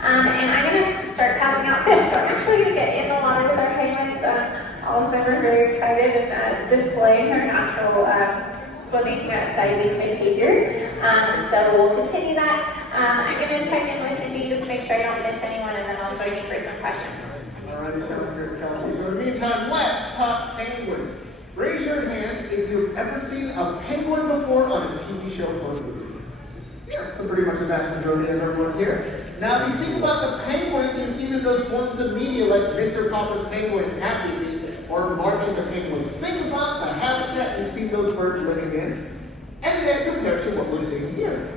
And I'm going to start passing out fish. So I'm actually going to get in the water with our penguins. All of them are very excited and displaying their natural swimming diving behavior. So we'll continue that. I'm going to check in with Cindy just to make sure I don't miss anyone, and then I'll join you for some questions. Alrighty, sounds good, Kelsey. So in the meantime, let's talk penguins. Raise your hand if you've ever seen a penguin before on a TV show or movie. Yeah, so pretty much the vast majority of everyone here. Now, if you think about the penguins you've seen in those forms of media like Mr. Popper's Penguins, Happy Feet, or March of the Penguins, think about the habitat you've seen those birds living in, and then compare to what we're seeing here.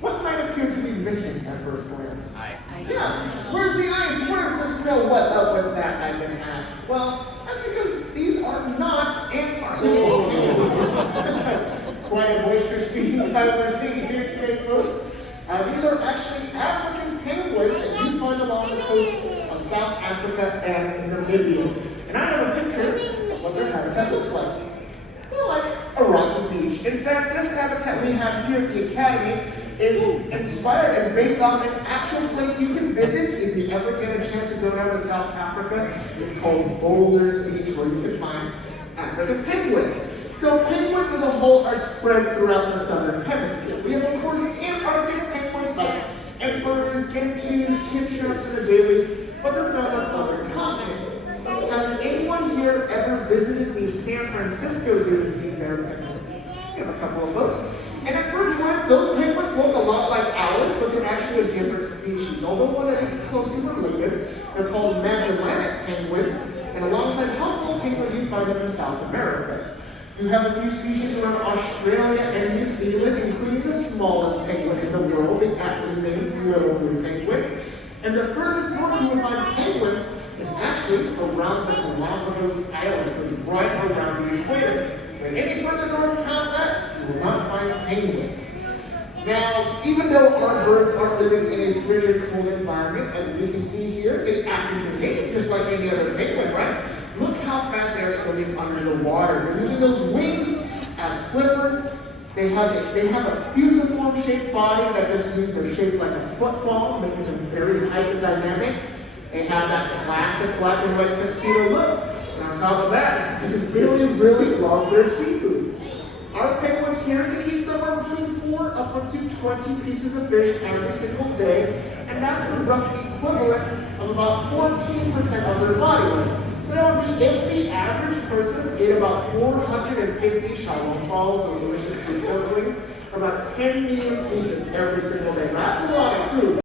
What might appear to be missing at first glance? Ice. Yeah, where's the ice? Where's the snow? What's up with that, I've been asked. Well, that's because these are not Antarctic penguins. Quite a boisterous feeding time we're seeing here today, folks. These are actually African penguins that you find along the coast of South Africa and Namibia. And I have a picture of what their habitat looks like. They're like a rocky beach. In fact, this habitat we have here at the Academy is inspired and based off an actual place you can visit if you ever get a chance to go down to South Africa. It's called Boulders Beach, where you can find African penguins. So penguins as a whole are spread throughout the southern hemisphere. We have, of course, Antarctic penguins like emperors, gentoos, chinchillas, and adelies, but they're found on other continents. Has anyone here ever visited the San Francisco Zoo to see their penguins? We have a couple of folks. And at first glance, those penguins look a lot like ours, but they're actually a different species. Although one that is closely related, they're called Magellanic penguins, and alongside Humboldt penguins, you find them in South America. You have a few species around Australia and New Zealand, including the smallest penguin in the world, the aptly named little blue penguin. And the furthest north you will find penguins is actually around the Galapagos Islands, so right around the equator. But any further north past that, you will not find penguins. Now, even though our birds are living in a frigid, cold environment, as we can see here, they act and behave just like any other penguin, right? Look how fast they are swimming under the water. They're using those wings as flippers. They have a fusiform-shaped body that just means they're shaped like a football, making them very hyperdynamic. They have that classic black and white tuxedo look. And on top of that, they really, really love their seafood. Our penguins here can eat somewhere between 4 upwards to 20 pieces of fish every single day, and that's the rough equivalent of about 14% of their body weight. So that would be if the average person ate about 450 shalom balls, those delicious soup wings, or about 10 million pizzas every single day. That's a lot of food.